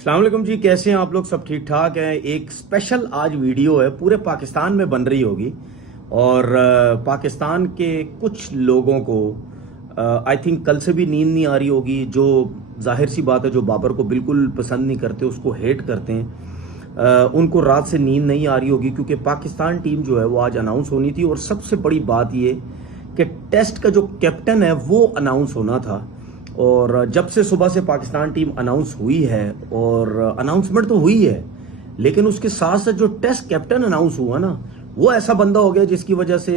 अस्सलाम वालेकुम जी, कैसे हैं आप लोग? सब ठीक ठाक हैं। एक स्पेशल आज वीडियो है, पूरे पाकिस्तान में बन रही होगी और पाकिस्तान के कुछ लोगों को आई थिंक कल से भी नींद नहीं आ रही होगी, जो जाहिर सी बात है, जो बाबर को बिल्कुल पसंद नहीं करते, उसको हेट करते हैं। उनको रात से नींद नहीं आ रही होगी क्योंकि पाकिस्तान टीम जो है वो आज अनाउंस होनी थी और सबसे बड़ी बात ये कि टेस्ट का जो कैप्टन है वो अनाउंस होना था। और जब से सुबह से पाकिस्तान टीम अनाउंस हुई है और अनाउंसमेंट तो हुई है, लेकिन उसके साथ साथ जो टेस्ट कैप्टन अनाउंस हुआ ना, वो ऐसा बंदा हो गया जिसकी वजह से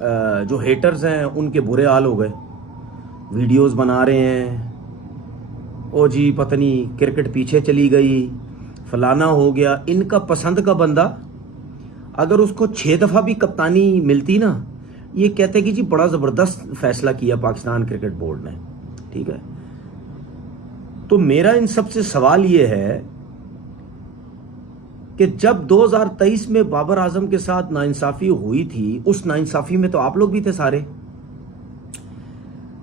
जो हेटर्स हैं उनके बुरे हाल हो गए। वीडियोस बना रहे हैं, ओ जी पता नहीं क्रिकेट पीछे चली गई, फलाना हो गया। इनका पसंद का बंदा अगर उसको 6 दफा भी कप्तानी मिलती ना, ये कहते कि जी बड़ा जबरदस्त फैसला किया पाकिस्तान क्रिकेट बोर्ड ने। ठीक है, तो मेरा इन सबसे सवाल ये है कि जब 2023 में बाबर आजम के साथ नाइंसाफी हुई थी, उस नाइंसाफी में तो आप लोग भी थे सारे।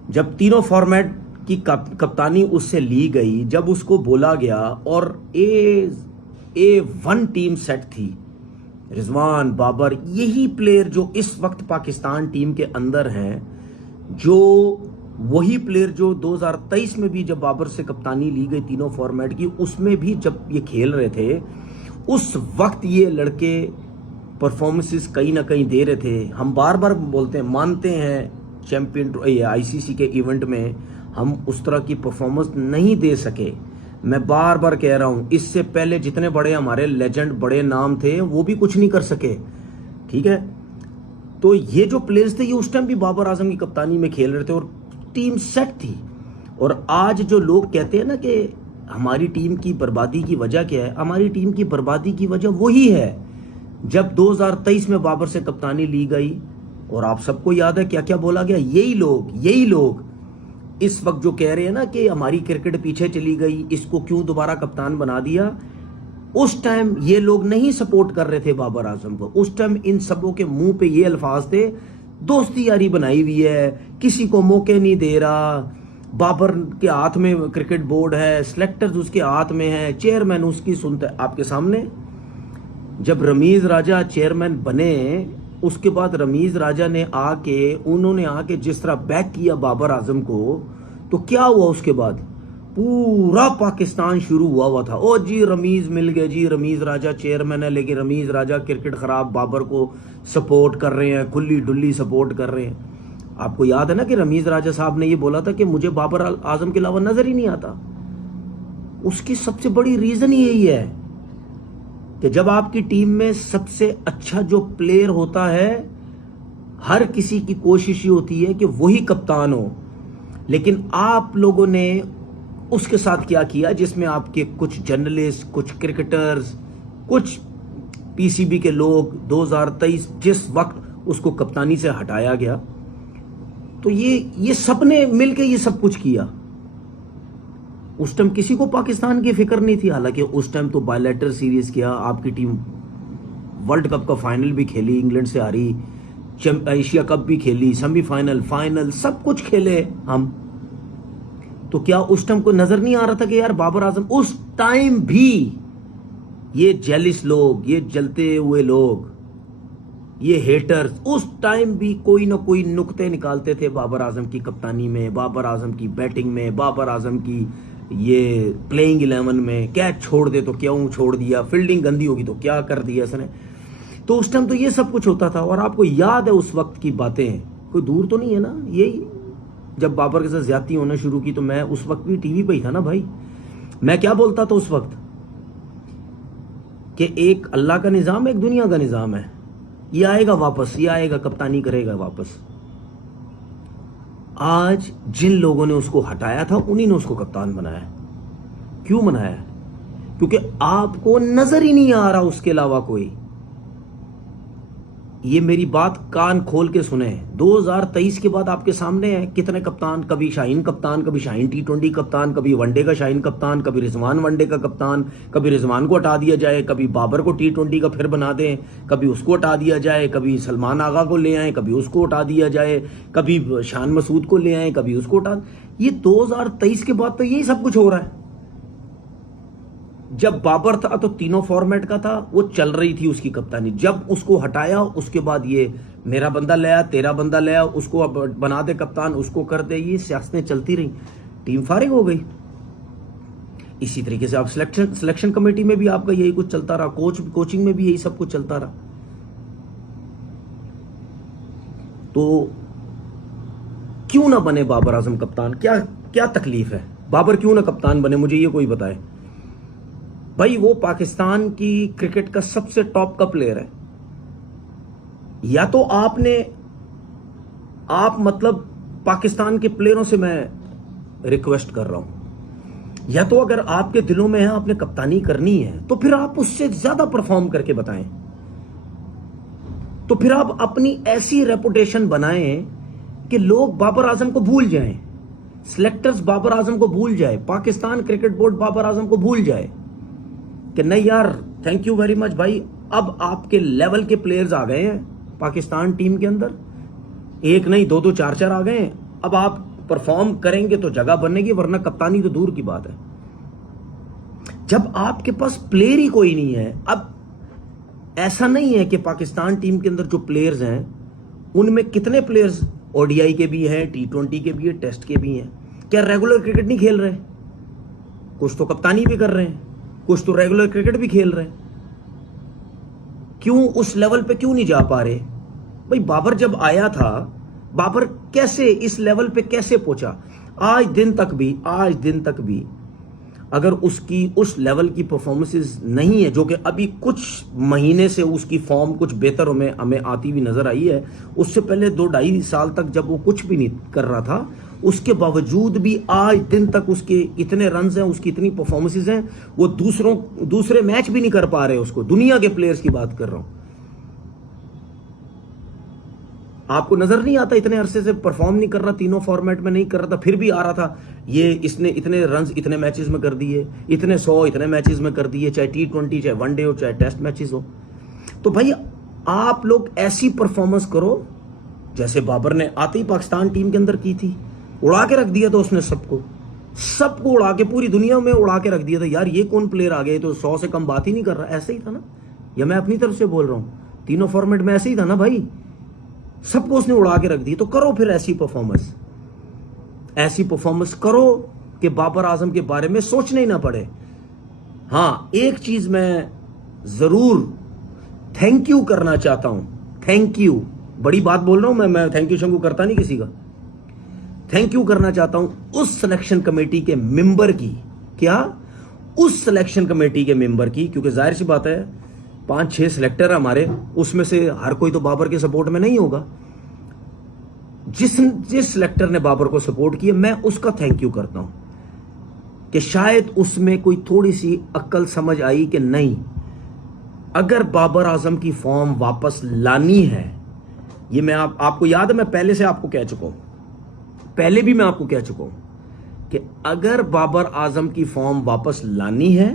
जब तीनों फॉर्मेट की कप्तानी उससे ली गई, जब उसको बोला गया और ए वन टीम सेट थी, रिजवान, बाबर, यही प्लेयर जो इस वक्त पाकिस्तान टीम के अंदर हैं, जो वही प्लेयर जो 2023 में भी जब बाबर से कप्तानी ली गई तीनों फॉर्मेट की, उसमें भी जब ये खेल रहे थे, उस वक्त ये लड़के परफॉर्मेंसेस कहीं ना कहीं दे रहे थे। हम बार बार बोलते हैं, मानते हैं चैंपियन आईसीसी के इवेंट में हम उस तरह की परफॉर्मेंस नहीं दे सके। मैं बार बार कह रहा हूं, इससे पहले जितने बड़े हमारे लेजेंड बड़े नाम थे वो भी कुछ नहीं कर सके। ठीक है, तो ये जो प्लेयर्स थे ये उस टाइम भी बाबर आजम की कप्तानी में खेल रहे थे और टीम सेट थी। और आज जो लोग कहते हैं ना कि हमारी टीम की बर्बादी की वजह क्या है, हमारी टीम की बर्बादी की वजह वही है जब 2023 में बाबर से कप्तानी ली गई। और आप सबको याद है क्या क्या बोला गया। यही लोग इस वक्त जो कह रहे हैं ना कि हमारी क्रिकेट पीछे चली गई, इसको क्यों दोबारा कप्तान बना दिया, उस टाइम ये लोग नहीं सपोर्ट कर रहे थे बाबर आजम को। उस टाइम इन सबों के मुंह पे ये अल्फाज थे, दोस्ती यारी बनाई हुई है, किसी को मौके नहीं दे रहा, बाबर के हाथ में क्रिकेट बोर्ड है, सिलेक्टर्स उसके हाथ में है, चेयरमैन उसकी सुनता है। आपके सामने जब रमीज राजा चेयरमैन बने, उसके बाद रमीज राजा ने उन्होंने आके जिस तरह बैक किया बाबर आजम को, तो क्या हुआ उसके बाद पूरा पाकिस्तान शुरू हुआ था, ओ जी रमीज मिल गए जी, रमीज राजा चेयरमैन है, लेकिन रमीज राजा क्रिकेट खराब, बाबर को सपोर्ट कर रहे हैं, खुली डुल्ली सपोर्ट कर रहे हैं। आपको याद है ना कि रमीज राजा साहब ने ये बोला था कि मुझे बाबर आजम के अलावा नजर ही नहीं आता। उसकी सबसे बड़ी रीजन यही है कि जब आपकी टीम में सबसे अच्छा जो प्लेयर होता है, हर किसी की कोशिश ये होती है कि वही कप्तान हो। लेकिन आप लोगों ने उसके साथ क्या किया, जिसमें आपके कुछ जर्नलिस्ट, कुछ क्रिकेटर्स, कुछ पीसीबी के लोग 2023 जिस वक्त उसको कप्तानी से हटाया गया, तो ये सबने मिलकर ये सब कुछ किया। उस टाइम किसी को पाकिस्तान की फिक्र नहीं थी। हालांकि उस टाइम तो बायलैटरल सीरीज किया, आपकी टीम वर्ल्ड कप का फाइनल भी खेली, इंग्लैंड से हारी, एशिया कप भी खेली, सेमीफाइनल, फाइनल, सब कुछ खेले हम। तो क्या उस टाइम को नजर नहीं आ रहा था कि यार बाबर आजम, उस टाइम भी ये जेलिस लोग, ये जलते हुए लोग, ये हेटर्स उस टाइम भी कोई ना कोई नुक्ते निकालते थे बाबर आजम की कप्तानी में, बाबर आजम की बैटिंग में, बाबर आजम की ये प्लेइंग 11 में। कैच छोड़ दे तो क्यों छोड़ दिया, फील्डिंग गंदी होगी तो क्या कर दिया इसने। तो उस टाइम तो ये सब कुछ होता था। और आपको याद है उस वक्त की बातें, कोई दूर तो नहीं है ना। यही जब बाबर के साथ ज्यादती होना शुरू की, तो मैं उस वक्त भी टीवी पे ही था ना भाई। मैं क्या बोलता था उस वक्त कि एक अल्लाह का निजाम है, एक दुनिया का निजाम है, ये आएगा वापस, ये आएगा, कप्तानी करेगा वापस। आज जिन लोगों ने उसको हटाया था, उन्हीं ने उसको कप्तान बनाया। क्यों बनाया? क्योंकि आपको नजर ही नहीं आ रहा उसके अलावा कोई। ये मेरी बात कान खोल के सुने। 2023 के बाद आपके सामने है कितने कप्तान, कभी शाहीन कप्तान, कभी शाहीन T20 कप्तान, कभी वनडे का शाहीन कप्तान, कभी रिजवान वनडे का कप्तान, कभी रिजवान को हटा दिया जाए, कभी बाबर को T20 का फिर बना दें, कभी उसको हटा दिया जाए, कभी सलमान आगा को ले आए, कभी उसको हटा दिया जाए, कभी शान मसूद को ले आए, कभी उसको हटा। ये 2023 के बाद तो यही सब कुछ हो रहा है। जब बाबर था तो तीनों फॉर्मेट का था, वो चल रही थी उसकी कप्तानी। जब उसको हटाया उसके बाद ये मेरा बंदा ले आया, तेरा बंदा ले आया, उसको अब बना दे कप्तान, उसको कर दे, ये सियासतें चलती रही, टीम फारिग हो गई। इसी तरीके से आप सिलेक्शन कमेटी में भी आपका यही कुछ चलता रहा, कोचिंग में भी यही सब कुछ चलता रहा। तो क्यों ना बने बाबर आजम कप्तान? क्या क्या तकलीफ है? बाबर क्यों ना कप्तान बने, मुझे ये कोई बताए भाई। वो पाकिस्तान की क्रिकेट का सबसे टॉप का प्लेयर है। या तो आप मतलब पाकिस्तान के प्लेयरों से मैं रिक्वेस्ट कर रहा हूं, या तो अगर आपके दिलों में है आपने कप्तानी करनी है तो फिर आप उससे ज्यादा परफॉर्म करके बताएं। तो फिर आप अपनी ऐसी रेपुटेशन बनाएं कि लोग बाबर आजम को भूल जाएं, सिलेक्टर्स बाबर आजम को भूल जाए, पाकिस्तान क्रिकेट बोर्ड बाबर आजम को भूल जाए कि नहीं यार थैंक यू वेरी मच भाई, अब आपके लेवल के प्लेयर्स आ गए हैं पाकिस्तान टीम के अंदर, एक नहीं दो दो चार चार आ गए हैं, अब आप परफॉर्म करेंगे तो जगह बनेगी, वरना कप्तानी तो दूर की बात है। जब आपके पास प्लेयर ही कोई नहीं है, अब ऐसा नहीं है कि पाकिस्तान टीम के अंदर जो प्लेयर्स हैं उनमें कितने प्लेयर्स ओडीआई के भी हैं, टी20 के भी हैं, टेस्ट के भी हैं, क्या रेगुलर क्रिकेट नहीं खेल रहे? कुछ तो कप्तानी भी कर रहे हैं, कुछ तो रेगुलर क्रिकेट भी खेल रहे हैं। क्यों उस लेवल पे क्यों नहीं जा पा रहे भाई? बाबर जब आया था, बाबर कैसे इस लेवल पे कैसे पहुंचा? आज दिन तक भी अगर उसकी उस लेवल की परफॉर्मेंसेस नहीं है, जो कि अभी कुछ महीने से उसकी फॉर्म कुछ बेहतर हमें आती हुई नजर आई है, उससे पहले 2-2.5 साल तक जब वो कुछ भी नहीं कर रहा था, उसके बावजूद भी आज दिन तक उसके इतने रन्स हैं, उसकी इतनी परफॉर्मेंसेस हैं, वो दूसरे मैच भी नहीं कर पा रहे उसको। दुनिया के प्लेयर्स की बात कर रहा हूं। आपको नजर नहीं आता इतने अरसे से परफॉर्म नहीं कर रहा, तीनों फॉर्मेट में नहीं कर रहा था, फिर भी आ रहा था, ये इसने इतने रन्स इतने मैचेस में कर दिए, इतने 100 इतने मैचेस में कर दिए, चाहे टी20 चाहे वनडे हो चाहे टेस्ट मैचेस हो। तो भाई आप लोग ऐसी परफॉर्मेंस करो जैसे बाबर ने आते ही पाकिस्तान टीम के अंदर की थी, उड़ा के रख दिया था उसने, सबको उड़ा के, पूरी दुनिया में उड़ा के रख दिया था। यार ये कौन प्लेयर आ गए, तो 100 से कम बात ही नहीं कर रहा। ऐसे ही था ना, या मैं अपनी तरफ से बोल रहा हूं? तीनों फॉर्मेट में ऐसे ही था ना भाई, सबको उसने उड़ा के रख दी। तो करो फिर ऐसी परफॉर्मेंस करो कि बाबर आजम के बारे में सोचने ही ना पड़े। हां, एक चीज मैं जरूर थैंक यू करना चाहता हूं, थैंक यू, बड़ी बात बोल रहा हूं मैं थैंक यू शंकू करता नहीं किसी का, थैंक यू करना चाहता हूं उस सिलेक्शन कमेटी के मेंबर की। क्या? उस सिलेक्शन कमेटी के मेंबर की, क्योंकि जाहिर सी बात है 5-6 सिलेक्टर हमारे, उसमें से हर कोई तो बाबर के सपोर्ट में नहीं होगा। जिस सिलेक्टर ने बाबर को सपोर्ट किया, मैं उसका थैंक यू करता हूं कि शायद उसमें कोई थोड़ी सी अक्ल समझ आई कि नहीं, अगर बाबर आजम की फॉर्म वापस लानी है, ये मैं आपको याद है, मैं पहले से आपको कह चुका हूं, पहले भी मैं आपको कह चुका हूं कि अगर बाबर आजम की फॉर्म वापस लानी है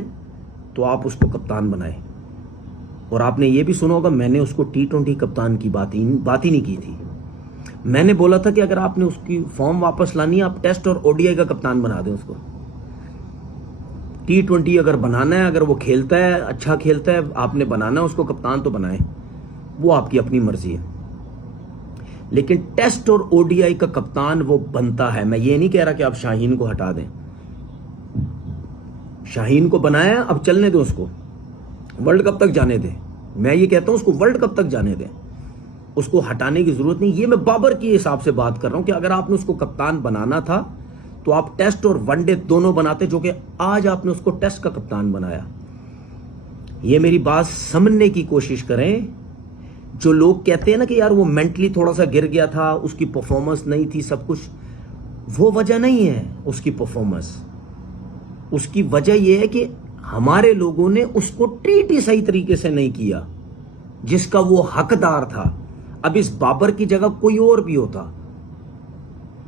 तो आप उसको कप्तान बनाएं। और आपने ये भी सुना होगा, मैंने उसको टी20 कप्तान की बात ही नहीं की थी। मैंने बोला था कि अगर आपने उसकी फॉर्म वापस लानी है, आप टेस्ट और ओडीआई का कप्तान बना दें उसको। टी20 अगर बनाना है, अगर वो खेलता है, अच्छा खेलता है, आपने बनाना है उसको कप्तान तो बनाए, वो आपकी अपनी मर्जी है। लेकिन टेस्ट और ओडीआई का कप्तान वो बनता है। मैं ये नहीं कह रहा कि आप शाहीन को हटा दें, शाहीन को बनाया, अब चलने दो उसको, वर्ल्ड कप तक जाने दें। मैं ये कहता हूं उसको वर्ल्ड कप तक जाने दें, उसको हटाने की जरूरत नहीं। ये मैं बाबर के हिसाब से बात कर रहा हूं कि अगर आपने उसको कप्तान बनाना था तो आप टेस्ट और वनडे दोनों बनाते, जो कि आज आपने उसको टेस्ट का कप्तान बनाया। ये मेरी बात समझने की कोशिश करें। जो लोग कहते हैं ना कि यार वो मेंटली थोड़ा सा गिर गया था, उसकी परफॉर्मेंस नहीं थी, सब कुछ, वो वजह नहीं है उसकी परफॉर्मेंस। उसकी वजह यह है कि हमारे लोगों ने उसको ट्रीट ही सही तरीके से नहीं किया जिसका वो हकदार था। अब इस बाबर की जगह कोई और भी होता,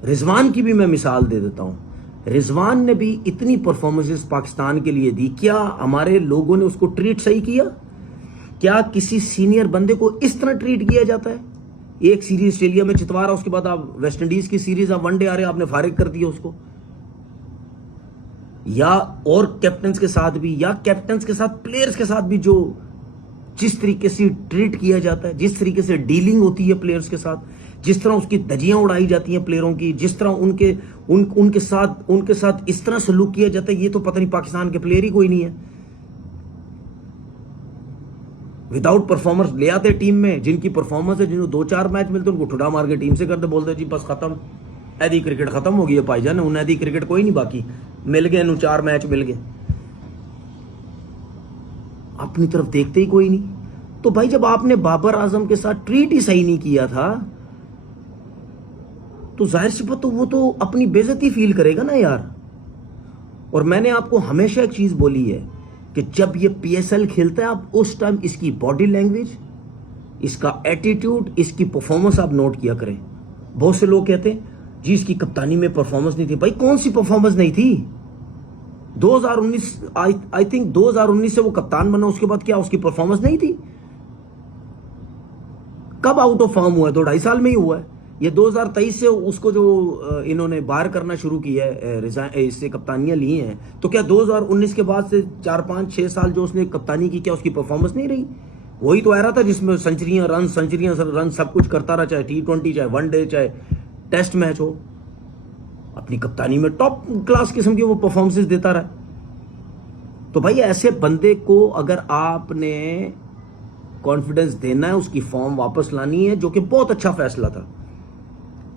रिजवान की भी मैं मिसाल दे देता हूं, रिजवान ने भी इतनी परफॉर्मेंसेस पाकिस्तान के लिए दी, क्या हमारे लोगों ने उसको ट्रीट सही किया? क्या किसी सीनियर बंदे को इस तरह ट्रीट किया जाता है? एक सीरीज ऑस्ट्रेलिया में चितवा रहा, उसके बाद आप वेस्ट इंडीज की सीरीज, आप वनडे आ रहे, आपने फारिग कर दिया उसको। या और कैप्टन्स के साथ भी, या कैप्टन्स के साथ प्लेयर्स के साथ भी, जो जिस तरीके से ट्रीट किया जाता है, जिस तरीके से डीलिंग होती है प्लेयर्स के साथ, जिस तरह उसकी धज्जियां उड़ाई जाती हैं प्लेयरों की, जिस तरह उनके साथ इस तरह सलूक किया जाता है, ये तो पता नहीं पाकिस्तान के प्लेयर ही कोई नहीं है। विदाउट परफॉर्मर्स ले आते टीम में, जिनकी परफॉर्मेंस है, जिन्होंने 2-4 मैच मिलते उनको ठुडा मार के टीम से करते, बोलते जी बस खत्म, ऐदी क्रिकेट खत्म हो गई है भाईजान, उन्हें ऐदी क्रिकेट कोई नहीं बाकी, मिल गए नु 4 मैच मिल गए, अपनी तरफ देखते ही कोई नहीं। तो भाई जब आपने बाबर आजम के साथ ट्रीट ही सही नहीं किया था, तो जाहिर सी बात, तो वो तो अपनी बेइज्जती फील करेगा ना यार। और मैंने आपको हमेशा एक चीज बोली है कि जब ये पीएसएल खेलता है, आप उस टाइम इसकी बॉडी लैंग्वेज, इसका एटीट्यूड, इसकी परफॉर्मेंस आप नोट किया करें। बहुत से लोग कहते हैं जी इसकी कप्तानी में परफॉर्मेंस नहीं थी। भाई कौन सी परफॉर्मेंस नहीं थी? 2019 आई थिंक 2019 से वो कप्तान बना, उसके बाद क्या उसकी परफॉर्मेंस नहीं थी? कब आउट ऑफ फॉर्म हुआ है? 2-2.5 साल में ही हुआ है। ये 2023 से उसको जो इन्होंने बाहर करना शुरू किया है, इससे कप्तानियां ली हैं, तो क्या 2019 के बाद से 4-5-6 साल जो उसने कप्तानी की, क्या उसकी परफॉर्मेंस नहीं रही? वही तो आ रहा था जिसमें सेंचुरियां रन सब कुछ करता रहा, चाहे T20, चाहे वनडे, चाहे टेस्ट मैच हो, अपनी कप्तानी में टॉप क्लास किस्म की वो परफॉर्मेंसेस देता रहा। तो भाई ऐसे बंदे को अगर आपने कॉन्फिडेंस देना है, उसकी फॉर्म वापस लानी है, जो कि बहुत अच्छा फैसला था।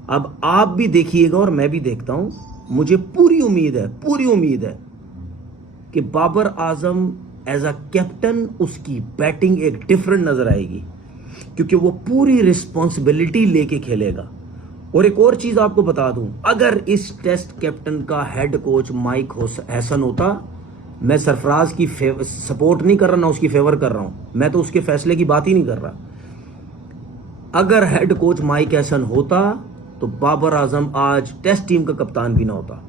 अब आप भी देखिएगा और मैं भी देखता हूं, मुझे पूरी उम्मीद है कि Babar Azam as a captain, उसकी बैटिंग एक डिफरेंट नजर आएगी, क्योंकि वो पूरी रिस्पॉन्सिबिलिटी लेके खेलेगा। और एक और चीज आपको बता दूं, अगर इस टेस्ट कैप्टन का हेड कोच माइक हसन होता, मैं सरफराज की सपोर्ट नहीं कर रहा, ना उसकी फेवर कर रहा हूं, मैं तो उसके फैसले की बात ही नहीं कर रहा। अगर हेड कोच माइक हसन होता तो बाबर आजम आज टेस्ट टीम का कप्तान भी ना होता।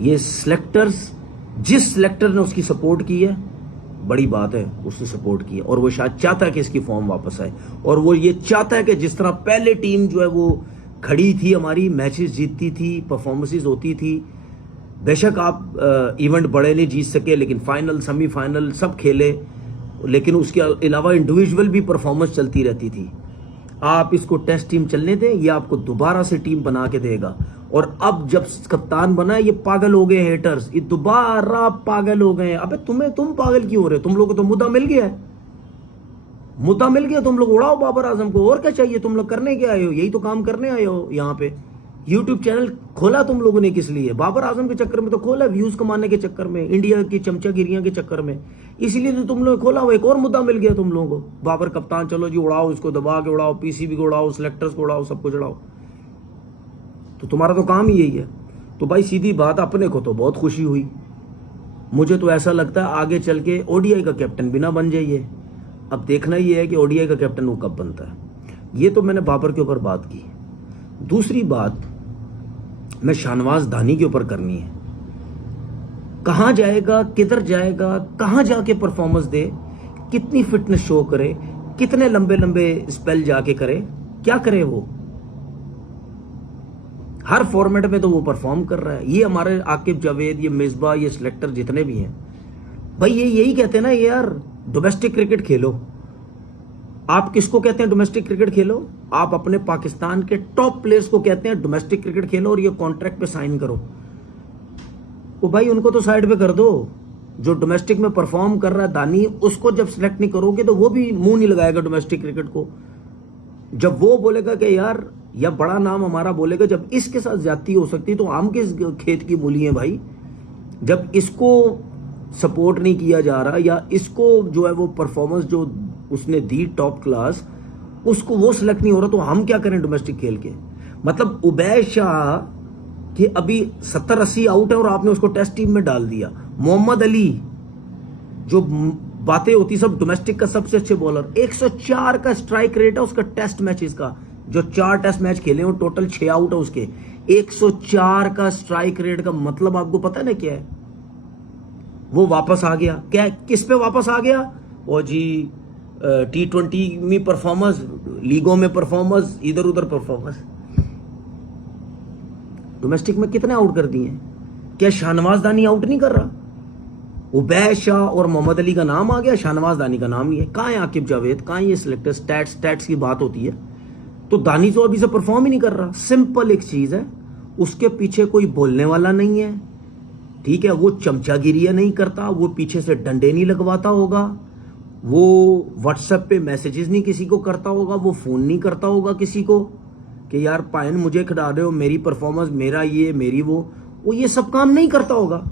ये सिलेक्टर्स, जिस सिलेक्टर ने उसकी सपोर्ट की है, बड़ी बात है, उसने सपोर्ट की है, और वो शायद चाहता है कि इसकी फॉर्म वापस आए, और वो ये चाहता है कि जिस तरह पहले टीम जो है वो खड़ी थी हमारी, मैचेस जीतती थी, परफॉर्मेंसेस होती थी, बेशक आप इवेंट बड़े नहीं जीत सके, लेकिन फाइनल, सेमीफाइनल सब खेले, लेकिन उसके अलावा इंडिविजुअल भी परफॉर्मेंस चलती रहती थी। आप इसको टेस्ट टीम चलने दें, ये आपको दोबारा से टीम बना के देगा। और अब जब कप्तान बना, ये पागल हो गए हेटर्स, ये दोबारा पागल हो गए। अबे तुम पागल क्यों हो रहे हो? तुम लोगों को तो मुद्दा मिल गया है, तुम लोग उड़ाओ बाबर आजम को, और क्या चाहिए? तुम लोग करने क्या आए हो? यही तो काम करने आए हो। यहाँ पे यूट्यूब चैनल खोला तुम लोगों ने किस लिए? बाबर आजम के चक्कर में तो खोला, व्यूज कमाने के चक्कर में, इंडिया की चमचागिरियां के चक्कर में, इसलिए तो तुम लोग खोला। वो एक और मुद्दा मिल गया तुम लोगों को, बाबर कप्तान, चलो जी उड़ाओ, इसको दबा के उड़ाओ, पीसीबी को उड़ाओ, सिलेक्टर्स को उड़ाओ, सब कुछ उड़ाओ। तो तुम्हारा तो काम ही यही है। तो भाई सीधी बात, अपने को तो बहुत खुशी हुई, मुझे तो ऐसा लगता है आगे चल के ओडीआई का कैप्टन भी ना बन जाइए। अब देखना ही है कि ओडीआई का कैप्टन वो कब बनता है। ये तो मैंने बाबर के ऊपर बात की। दूसरी बात मैं शाहनवाज दानी के ऊपर करनी है। कहां जाएगा, किधर जाएगा, कहां जाके परफॉर्मेंस दे, कितनी फिटनेस शो करे, कितने लंबे लंबे स्पेल जाके करे, क्या करे वो? हर फॉर्मेट में तो वो परफॉर्म कर रहा है। ये हमारे आकिब जावेद, ये मिसबा, ये सिलेक्टर जितने भी हैं भाई, ये यही कहते हैं ना यार, डोमेस्टिक क्रिकेट खेलो। आप किसको कहते हैं डोमेस्टिक क्रिकेट खेलो? आप अपने पाकिस्तान के टॉप प्लेयर्स को कहते हैं डोमेस्टिक क्रिकेट खेलो और ये कॉन्ट्रैक्ट पे साइन करो। तो भाई उनको तो साइड पे कर दो। जो डोमेस्टिक में परफॉर्म कर रहा है दानी, उसको जब सिलेक्ट नहीं करोगे तो वो भी मुंह नहीं लगाएगा डोमेस्टिक क्रिकेट को। जब वो बोलेगा कि यार, या बड़ा नाम हमारा बोलेगा जब इसके साथ ज्यादती हो सकती है, तो आम किस खेत की मूली है भाई? जब इसको सपोर्ट नहीं किया जा रहा, या इसको जो है वो परफॉर्मेंस जो उसने दी टॉप क्लास, उसको वो सिलेक्ट नहीं हो रहा, तो हम क्या करें डोमेस्टिक खेल के? मतलब उबैद शाह कि अभी 70-80 आउट है और आपने उसको टेस्ट टीम में डाल दिया। मोहम्मद अली, जो बातें होती सब डोमेस्टिक का सबसे अच्छे बॉलर, 104 का स्ट्राइक रेट है उसका टेस्ट मैचेस का, जो 4 टेस्ट मैच खेले और टोटल 6 आउट है उसके। 104 का स्ट्राइक रेट का मतलब आपको पता है ना क्या है? वो वापस आ गया। क्या, किस पे वापस आ गया? वो जी T20 में परफॉर्मेंस, लीगों में परफॉर्मेंस, इधर उधर परफॉर्मेंस। डोमेस्टिक में कितने आउट कर दिए हैं? क्या शाहनवाज दानी आउट नहीं कर रहा? उबैद शाह और मोहम्मद अली का नाम आ गया, शाहनवाज दानी का नाम नहीं है। कहाँ है आकिब जावेद, कहाँ ये सिलेक्टर? स्टैट्स की बात होती है तो दानी तो अभी से परफॉर्म ही नहीं कर रहा। सिंपल एक चीज है, उसके पीछे कोई बोलने वाला नहीं है, ठीक है? वो चमचागिरियां नहीं करता, वो पीछे से डंडे नहीं लगवाता होगा, वो व्हाट्सएप पे मैसेजेस नहीं किसी को करता होगा, वो फोन नहीं करता होगा किसी को कि यार पायन मुझे खिला रहे हो, मेरी परफॉर्मेंस, मेरा ये, मेरी वो ये सब काम नहीं करता होगा,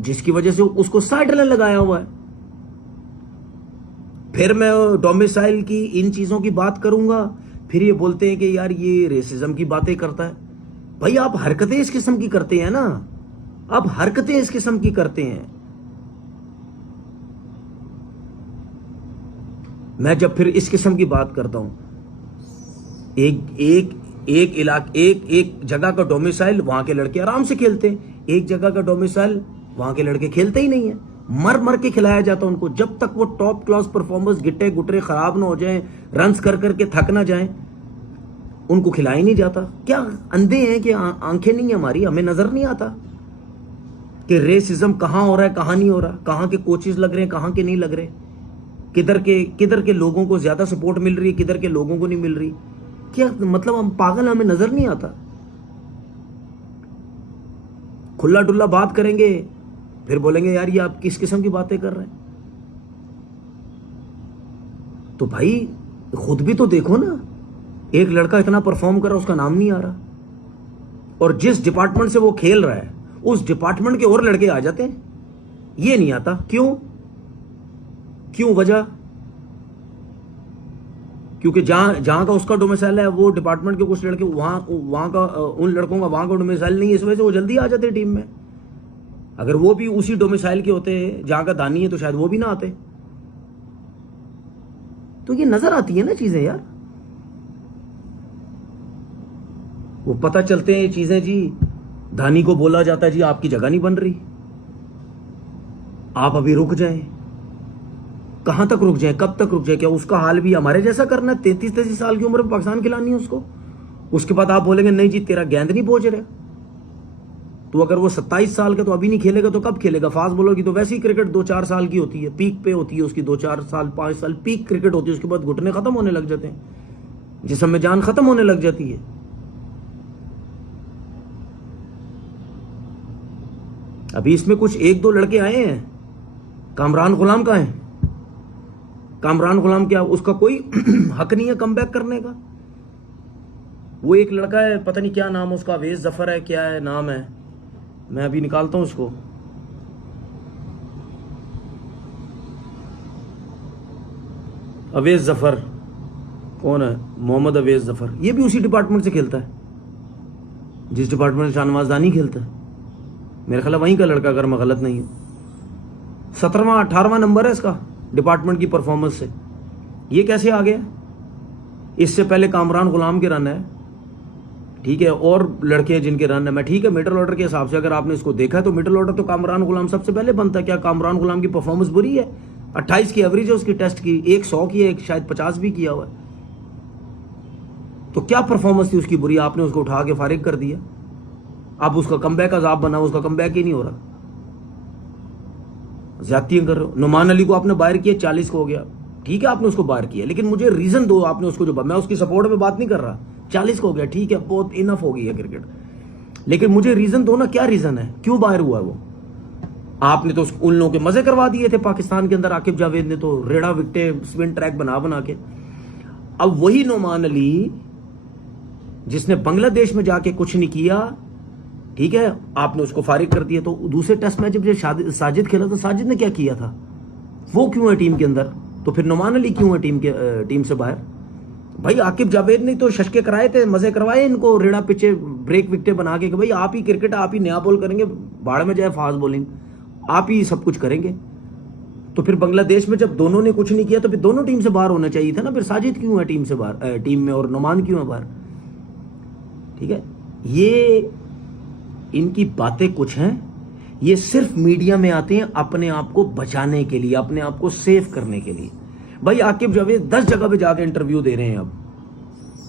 जिसकी वजह से उसको साइडलाइन लगाया हुआ है। फिर मैं डोमिसाइल की इन चीजों की बात करूंगा, फिर ये बोलते हैं कि यार ये रेसिज्म की बातें करता है। भाई आप हरकतें इस किस्म की करते हैं ना, आप हरकतें इस किस्म की करते हैं। मैं जब फिर इस किस्म की बात करता हूं, एक जगह का डोमिसाइल वहां के लड़के आराम से खेलते हैं, एक जगह का डोमिसाइल वहां के लड़के खेलते ही नहीं है। मर मर के खिलाया जाता उनको, जब तक वो टॉप क्लास परफॉर्मेंस, गिट्टे गुटरे खराब ना हो जाएं, रन्स कर करके थक ना जाएं, उनको खिलाया ही नहीं जाता। क्या अंधे हैं कि आंखें नहीं है हमारी? हमें नजर नहीं आता कि रेसिज्म कहां हो रहा है, कहां नहीं हो रहा, कहां के कोचेस लग रहे हैं, कहां के नहीं लग रहे, किधर के लोगों को ज्यादा सपोर्ट मिल रही है, किधर के लोगों को नहीं मिल रही? क्या मतलब हम पागल, हमें नजर नहीं आता? खुला डुल्ला बात करेंगे, फिर बोलेंगे यार ये आप किस किस्म की बातें कर रहे हैं। तो भाई खुद भी तो देखो ना, एक लड़का इतना परफॉर्म कर रहा, उसका नाम नहीं आ रहा, और जिस डिपार्टमेंट से वो खेल रहा है उस डिपार्टमेंट के और लड़के आ जाते हैं, ये नहीं आता। क्यों वजह? क्योंकि जहां का उसका डोमिसाइल है, वो डिपार्टमेंट के कुछ लड़के वहां का, उन लड़कों का वहां का डोमिसाइल नहीं है, इस वजह से वो जल्दी आ जाते टीम में। अगर वो भी उसी डोमिसाइल के होते जहां का दानी है तो शायद वो भी ना आते। तो ये नजर आती है ना चीजें यार, वो पता चलते हैं ये चीजें जी। दानी को बोला जाता है जी आपकी जगह नहीं बन रही, आप अभी रुक जाएं। कहां तक रुक जाए, कब तक रुक जाए? क्या उसका हाल भी हमारे जैसा करना है? 33 साल की उम्र में पाकिस्तान खिलानी है उसको? उसके बाद आप बोलेंगे नहीं जी तेरा गेंद नहीं पहुंच रहा। तो अगर वो 27 साल का तो अभी नहीं खेलेगा तो कब खेलेगा? फास्ट बॉलर की तो वैसे ही क्रिकेट 2-4 साल की होती है, पीक पे होती है उसकी, 2-4 साल 5 साल पीक क्रिकेट होती है। उसके बाद घुटने खत्म होने लग जाते हैं, जिस्म में जान खत्म होने लग जाती है। अभी इसमें कुछ 1-2 लड़के आए हैं। कामरान गुलाम का है, कामरान गुलाम क्या उसका कोई हक नहीं है कमबैक करने का? वो एक लड़का है, पता नहीं क्या नाम उसका, अवेज जफर है, क्या है नाम है, मैं अभी निकालता हूं उसको। अवेज जफर कौन है? मोहम्मद अवेज जफर। ये भी उसी डिपार्टमेंट से खेलता है जिस डिपार्टमेंट में शाहनवाज दानी खेलता है। मेरे ख्याल वहीं का लड़का, अगर मैं गलत नहीं हूं। 17वां 18वां नंबर है इसका डिपार्टमेंट की परफॉर्मेंस से। ये कैसे आ गया? इससे पहले कामरान गुलाम के रन है, ठीक है, और लड़के जिनके रन है। मैं ठीक है, मिडिल ऑर्डर के हिसाब से अगर आपने इसको देखा है तो मिडिल ऑर्डर तो कामरान गुलाम सबसे पहले बनता है। क्या कामरान गुलाम की परफॉर्मेंस बुरी है? 28 की एवरेज है उसकी टेस्ट की, एक 100 की है, एक शायद 50 भी किया हुआ है। तो क्या परफॉर्मेंस थी उसकी बुरी? आपने उसको उठा के फारिग कर दिया। अब उसका कमबैक अजाब बना, उसका कमबैक ही नहीं हो रहा। ज्यादतियां कर रहे हो। नुमान अली को आपने बाहर किया, 40 को हो गया, ठीक है आपने उसको बाहर किया, लेकिन मुझे रीजन दो आपने उसको। जो मैं उसकी सपोर्ट में बात नहीं कर रहा, 40 को हो गया, ठीक है, बहुत इनफ हो गई है क्रिकेट, लेकिन मुझे रीजन दो ना, क्या रीजन है, क्यों बाहर हुआ वो? आपने तो उन लोगों के मजे करवा दिए थे पाकिस्तान के अंदर। आकिब जावेद ने तो रेड़ा विकटे स्पिन ट्रैक बना के। अब वही नुमान अली जिसने बांग्लादेश में जाके कुछ नहीं किया, ठीक है, आपने उसको फारिग कर दिया। तो दूसरे टेस्ट मैच जब साजिद खेला तो साजिद ने क्या किया था? वो क्यों है टीम के अंदर? तो फिर नुमान अली क्यों है टीम से बाहर? भाई आकिब जावेद ने तो शशके कराए थे, मजे करवाए इनको, रेड़ा पिचे ब्रेक विकेटे बना के कि भाई आप ही क्रिकेट, आप ही नया बॉल करेंगे, बाढ़ में जाए फास्ट बॉलिंग, आप ही सब कुछ करेंगे। तो फिर बांग्लादेश में जब दोनों ने कुछ नहीं किया तो फिर दोनों टीम से बाहर होना चाहिए था ना। फिर साजिद क्यों है टीम से बाहर, टीम में, और नुमान क्यों है बाहर? ठीक है, ये इनकी बातें कुछ हैं, ये सिर्फ मीडिया में आते हैं अपने आप को बचाने के लिए, अपने आप को सेव करने के लिए। भाई आकिब जावेद 10 जगह पे जाके इंटरव्यू दे रहे हैं अब,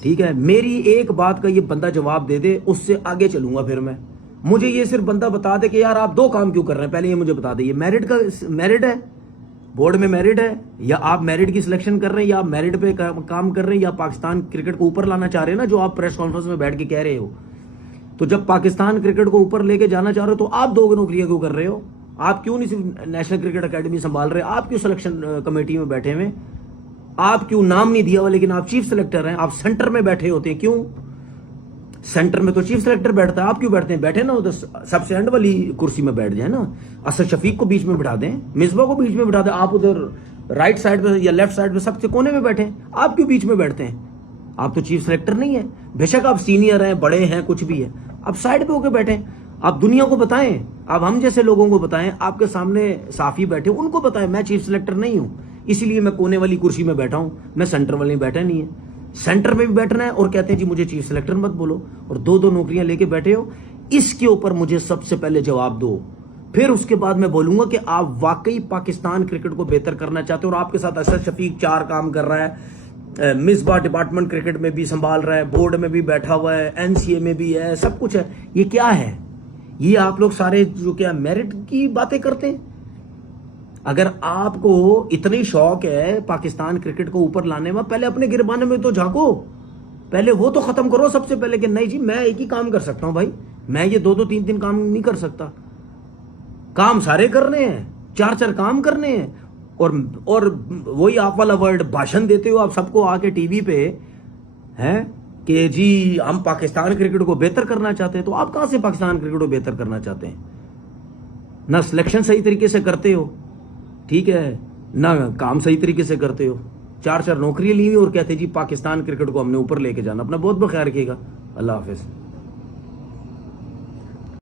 ठीक है, मेरी एक बात का ये बंदा जवाब दे दे, उससे आगे चलूंगा फिर मैं। मुझे ये सिर्फ बंदा बता दे कि यार आप दो काम क्यों कर रहे हैं, पहले ये मुझे बता दे। ये मेरिट है, बोर्ड में मेरिट है, या आप मेरिट की सिलेक्शन कर रहे हैं, या आप मेरिट पे काम कर रहे हैं, या पाकिस्तान क्रिकेट को ऊपर लाना चाह रहे हैं ना, जो आप प्रेस कॉन्फ्रेंस में बैठ के कह रहे हो। तो जब पाकिस्तान क्रिकेट को ऊपर लेके जाना चाह रहे हो तो आप दो नौकरियां क्यों कर रहे हो? आप क्यों नहीं सिर्फ नेशनल क्रिकेट अकेडमी संभाल रहे? आप क्यों सिलेक्शन कमेटी में बैठे हुए? आप क्यों नाम नहीं दिया हुआ लेकिन आप चीफ सिलेक्टर हैं? आप सेंटर में बैठे होते हैं, क्यों? सेंटर में तो चीफ सिलेक्टर बैठता है, आप क्यों बैठते हैं? बैठे ना उधर सबसे एंड वाली कुर्सी में बैठ जाए ना। असद शफीक को बीच में बिठा दें, मिसबा को बीच में बिठा दें, आप उधर राइट साइड पे या लेफ्ट साइड पे सबसे कोने में बैठे, आप क्यों बीच में बैठते हैं? आप तो चीफ सिलेक्टर नहीं है, बेशक आप सीनियर हैं, बड़े हैं, कुछ भी है, आप साइड पे होकर बैठे। आप दुनिया को बताएं, आप हम जैसे लोगों को बताएं, आपके सामने साफी बैठे उनको बताएं मैं चीफ सिलेक्टर नहीं हूं, इसलिए मैं कोने वाली कुर्सी में बैठा हूं, मैं सेंटर वाली बैठा नहीं है। सेंटर में भी बैठना है और कहते हैं जी मुझे चीफ सिलेक्टर मत बोलो, और दो नौकरियां लेके बैठे हो। इसके ऊपर मुझे सबसे पहले जवाब दो, फिर उसके बाद मैं बोलूंगा कि आप वाकई पाकिस्तान क्रिकेट को बेहतर करना चाहते हो। और आपके साथ असद शफीक 4 काम कर रहा है, मिसबा डिपार्टमेंट क्रिकेट में भी संभाल रहा है, बोर्ड में भी बैठा हुआ है, एनसीए में भी है, सब कुछ है। ये क्या है? ये आप लोग सारे जो क्या मेरिट की बातें करते हैं? अगर आपको इतनी शौक है पाकिस्तान क्रिकेट को ऊपर लाने में, पहले अपने गिरबाने में तो झांको, पहले वो तो खत्म करो सबसे पहले कि नहीं जी मैं एक ही काम कर सकता हूं भाई, मैं ये 2-2 3-3 काम नहीं कर सकता। काम सारे करने हैं, 4-4 काम करने हैं। और वही आप वाला वर्ड भाषण देते हो आप सबको आके टीवी पे, हैं कि जी हम पाकिस्तान क्रिकेट को बेहतर करना चाहते हैं। तो आप कहां से पाकिस्तान क्रिकेट को बेहतर करना चाहते हैं? ना सिलेक्शन सही तरीके से करते हो, ठीक है, ना काम सही तरीके से करते हो। 4-4 नौकरियां ली हुई और कहते जी पाकिस्तान क्रिकेट को हमने ऊपर लेके जाना। अपना बहुत बहुत ख्याल रखिएगा। अल्लाह हाफिज।